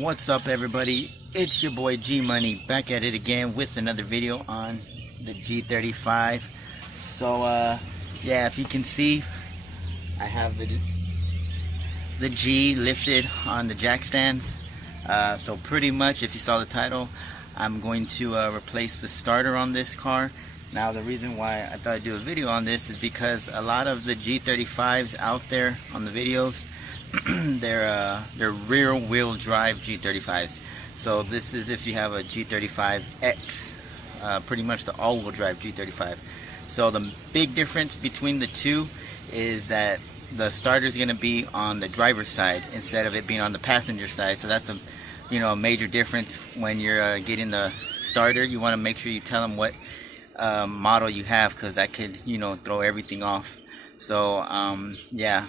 What's up, everybody? It's your boy G Money back at it again with another video on the G35. So yeah, if you can see, I have the G lifted on the jack stands. So pretty much, if you saw the title, I'm going to replace the starter on this car. Now the reason why I thought I'd do a video on this is because a lot of the G35s out there on the videos, they're rear wheel drive G35s. So this is if you have a G35X, pretty much the all-wheel drive G35. So the big difference between the two is that the starter is going to be on the driver's side instead of it being on the passenger side. So that's a major difference when you're getting the starter. You want to make sure you tell them what model you have, because that could throw everything off. So yeah,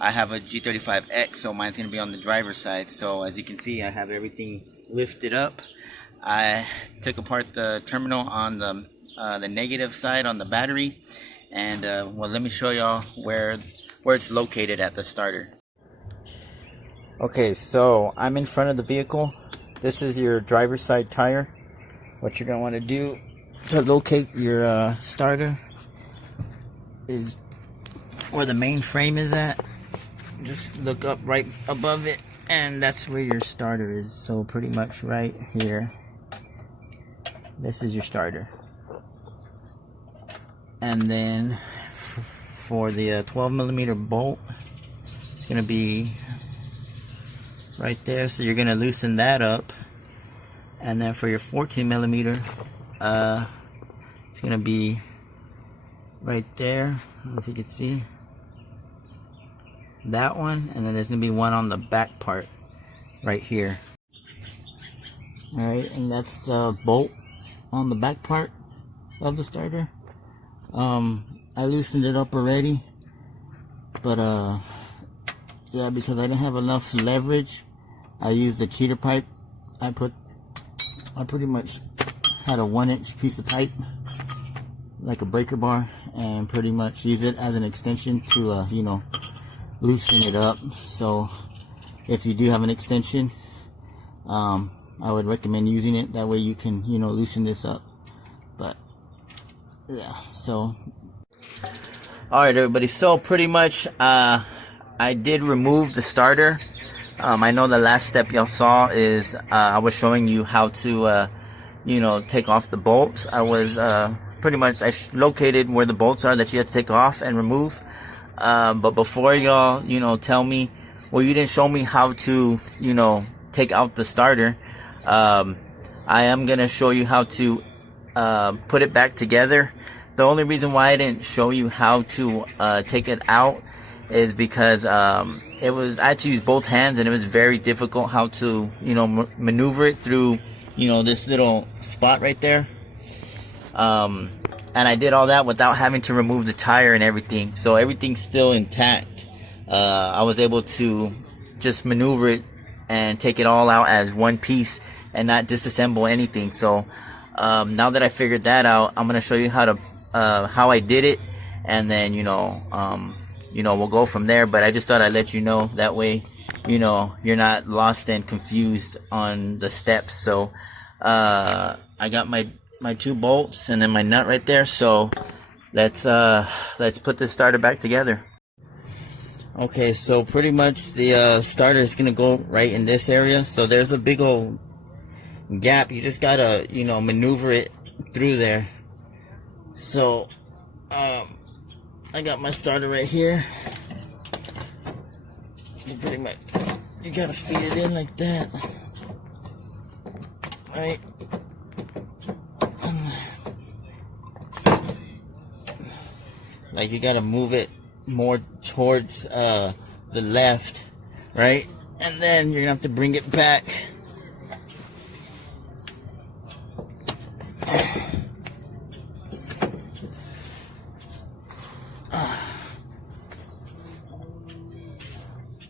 I have a G35X, so mine's going to be on the driver's side. So as you can see, I have everything lifted up. I took apart the terminal on the negative side on the battery, and well, let me show y'all where it's located at the starter. Okay, so I'm in front of the vehicle. This is your driver's side tire. What you're going to want to do to locate your starter is where the main frame is at. Just look up right above it, and that's where your starter is. So pretty much right here, this is your starter. And then for the 12mm bolt, it's gonna be right there, so you're gonna loosen that up. And then for your 14mm, it's gonna be right there. I don't know if you can see that one, and then there's gonna be one on the back part right here. Alright, and that's a bolt on the back part of the starter. I loosened it up already, but yeah, because I didn't have enough leverage, I used the cheater pipe. I pretty much had a 1-inch piece of pipe, like a breaker bar, and pretty much use it as an extension to loosen it up. So if you do have an extension, I would recommend using it. That way you can loosen this up. But yeah, so alright, everybody, so pretty much I did remove the starter. I know the last step y'all saw is I was showing you how to take off the bolts. I was pretty much I located where the bolts are that you have to take off and remove. But before y'all tell me, well, you didn't show me how to take out the starter, I am gonna show you how to put it back together. The only reason why I didn't show you how to take it out is because I had to use both hands, and it was very difficult how to maneuver it through this little spot right there. And I did all that without having to remove the tire and everything, so everything's still intact. I was able to just maneuver it and take it all out as one piece and not disassemble anything. So now that I figured that out, I'm gonna show you how I did it, and then we'll go from there. But I just thought I'd let you know, that way you're not lost and confused on the steps. So I got my 2 bolts and then my nut right there. So let's put this starter back together. Okay, so pretty much the starter is gonna go right in this area. So there's a big old gap. You just gotta maneuver it through there. So I got my starter right here. So pretty much you gotta feed it in like that, right? Like, you gotta move it more towards the left, right? And then you're gonna have to bring it back.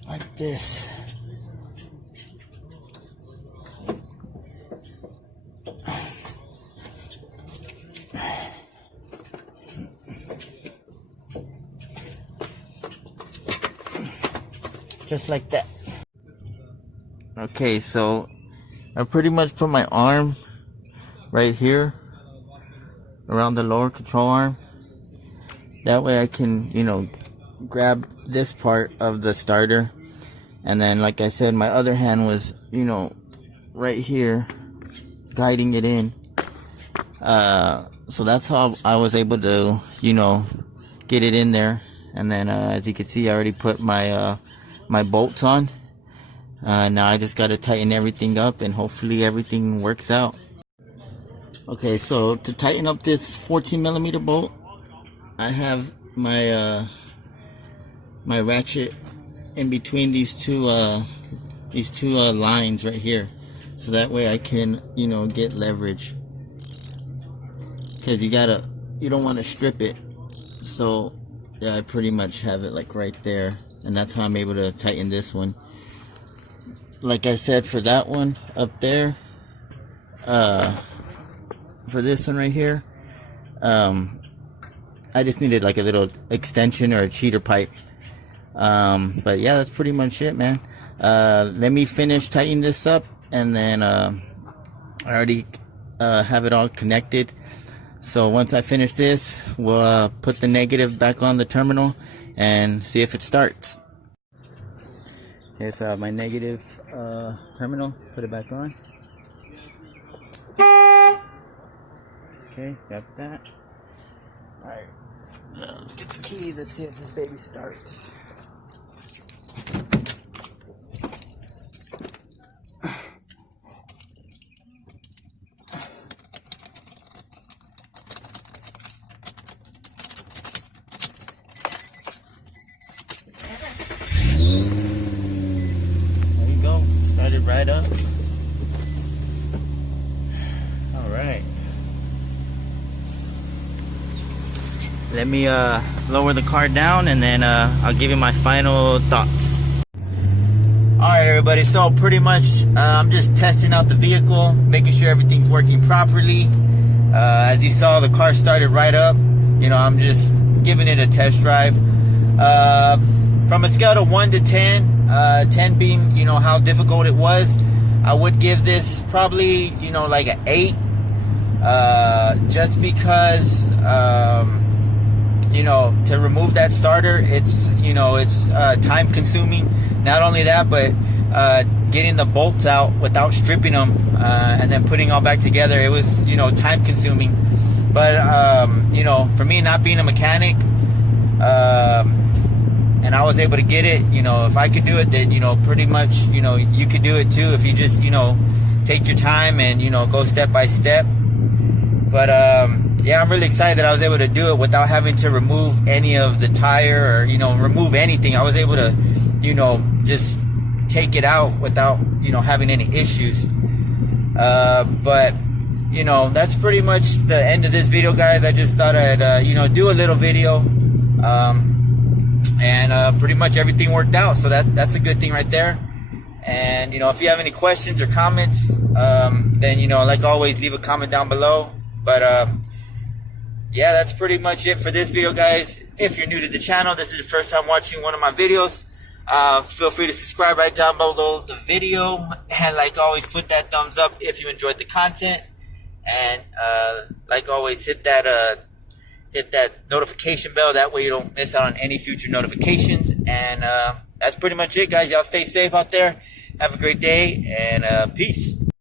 Like this. Just like that. Okay, so I pretty much put my arm right here around the lower control arm. That way I can, you know, grab this part of the starter. And then, like I said, my other hand was, you know, right here, guiding it in. So that's how I was able to, you know, get it in there. And then, as you can see, I already put my my bolts on. Now I just got to tighten everything up, and hopefully everything works out. Okay, so to tighten up this 14mm bolt, I have my my ratchet in between these two lines right here, so that way I can, you know, get leverage, because you don't want to strip it. So yeah, I pretty much have it like right there, and that's how I'm able to tighten this one. Like I said, for that one up there, for this one right here, I just needed like a little extension or a cheater pipe. But yeah, that's pretty much it, man. Let me finish tightening this up, and then I already have it all connected. So once I finish this, we'll put the negative back on the terminal and see if it starts. Okay, so I have my negative terminal, put it back on. Okay, got that. Alright, let's get the keys, let's see if this baby starts. There you go, started right up. Alright. Let me lower the car down, and then I'll give you my final thoughts. Alright everybody, so pretty much I'm just testing out the vehicle, making sure everything's working properly. As you saw, the car started right up. You know, I'm just giving it a test drive. From a scale of 1 to 10, 10 being, you know, how difficult it was, I would give this probably, you know, like an 8. Just because, you know, to remove that starter, it's, you know, it's time consuming. Not only that, but getting the bolts out without stripping them and then putting all back together, it was, you know, time consuming. But you know, for me, not being a mechanic, and I was able to get it, you know, if I could do it, then, you know, pretty much, you know, you could do it too if you just, you know, take your time and, you know, go step by step. But yeah, I'm really excited that I was able to do it without having to remove any of the tire or, you know, remove anything. I was able to, you know, just take it out without, you know, having any issues. But, you know, that's pretty much the end of this video, guys. I just thought I'd, you know, do a little video. And pretty much everything worked out. So that's a good thing right there. And, you know, if you have any questions or comments, then, you know, like always, leave a comment down below. But yeah, that's pretty much it for this video, guys. If you're new to the channel, this is your first time watching one of my videos, feel free to subscribe right down below the video, and like always, put that thumbs up if you enjoyed the content. And like always, hit that notification bell, that way you don't miss out on any future notifications. And that's pretty much it, guys. Y'all stay safe out there, have a great day, and peace.